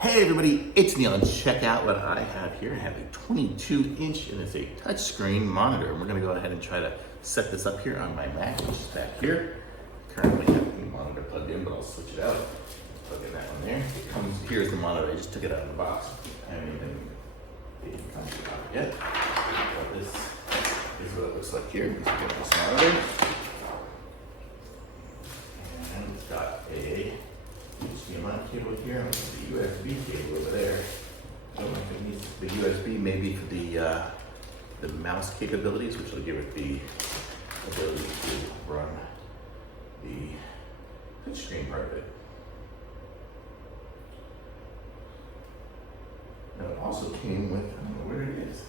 Hey everybody, it's Neil, and check out what I have here. I have a 22-inch and it's a touchscreen monitor. And we're gonna go ahead and try to set this up here on my Mac, which is back here. Currently have the monitor plugged in, but I'll switch it out. Plug in that one there. It comes, here's the monitor. I just took it out of the box. I haven't even come to it out yet. But this is what it looks like here. Let's get this monitor. And it's got a HDMI cable here, and the USB cable over there. I don't know if it needs the USB, maybe for the mouse capabilities, which will give it the ability to run the touchscreen part of it. Now it also came with, I don't know where it is.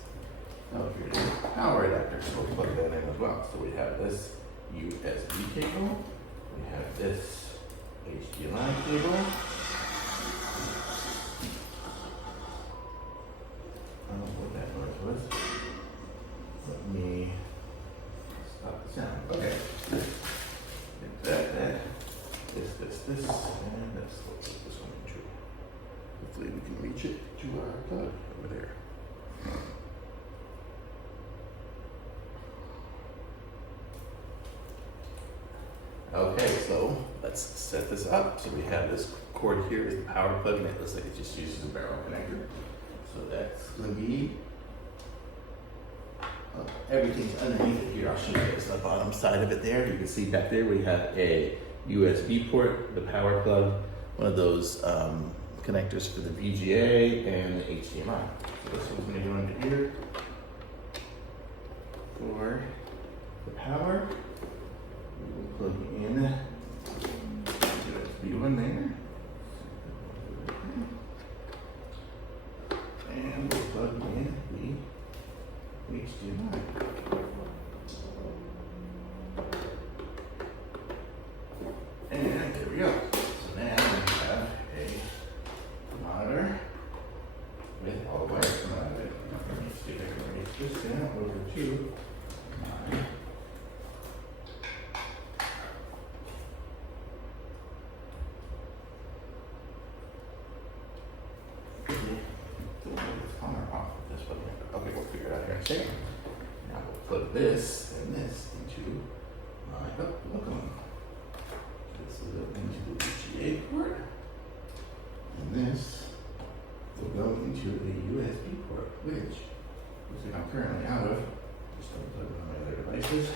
Oh, here it is. Power adapter, so we'll plug that in as well. So we have this USB cable, we have this HDMI cable. I don't know what that noise was. Let me stop the sound. Okay. That, this, and let's put this one in true. Hopefully we can reach it to our plug over there. Okay, so let's set this up. So we have this cord here is the power plug, and it looks like it just uses a barrel connector. So that's going to be, everything's underneath it here. I'll show you the bottom side of it there. You can see back there we have a USB port, the power plug, one of those connectors for the VGA and the HDMI. So this one's going to go into here for the power. We'll plug in USB one there. And we'll plug in the HDMI. And there we go. So now we have a monitor with all the wires coming out of it. Let me see if I can raise this down over to my okay, we'll figure it out here in a second. Now we'll put this and this into my, look on. This will go into the VGA port. And this will go into a USB port, which looks like I'm currently out of. Just going to plug in my other devices.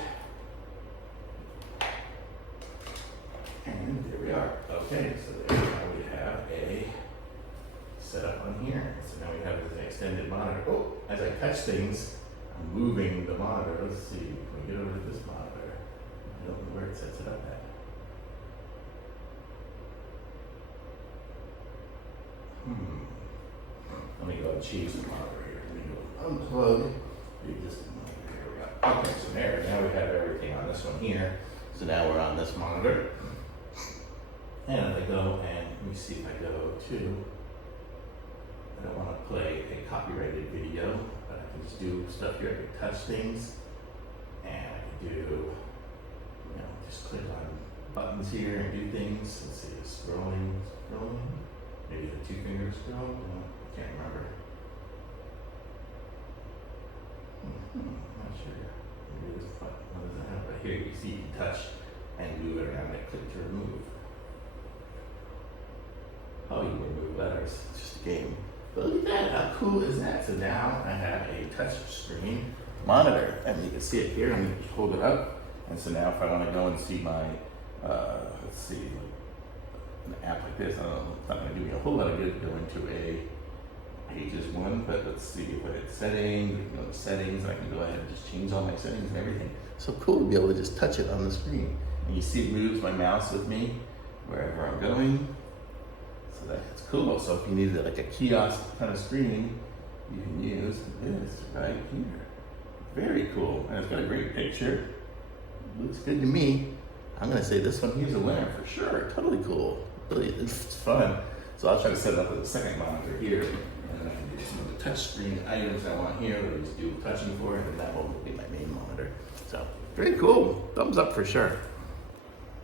And there we are. Okay, so there now we have a setup on here. So now we have this extended monitor. Oh, as I touch things, I'm moving the monitor. Let's see, can we get over to this monitor? I don't know where it sets it up at. Let me go and change the monitor here. Let me go unplug the existing monitor. Here we go. Okay, so there, now we have everything on this one here. So now we're on this monitor. And if I go and let me see if I go to, I don't want to play a copyrighted video, but I can just do stuff here. I can touch things, and I can do, just click on buttons here and do things. Let's see, scrolling. Maybe the 2-finger scroll. No, I can't remember. Not sure. Maybe this button. What does that have right here? You see, you can touch and move it around. I click to remove. Oh, you remove letters. It's just a game. But look at that, how cool is that? So now I have a touch screen monitor, and you can see it here, and you just hold it up. And so now if I want to go and see my, let's see, an app like this, I don't know, it's not going to do me a whole lot of good to go into a Pages one, but let's see what it's settings, you can go to settings, and I can go ahead and just change all my settings and everything. So cool to be able to just touch it on the screen. And you see it moves my mouse with me wherever I'm going. So that's cool. So if you needed like a kiosk kind of screen, you can use this right here. Very cool. And it's got a great picture. Looks good to me. I'm gonna say this one here's a winner for sure. Totally cool. Really, it's fun. So I'll try to set it up with a second monitor here, and then I can do some of the touch screen items I want here, or just do touching for it, and that will be my main monitor. So very cool. Thumbs up for sure.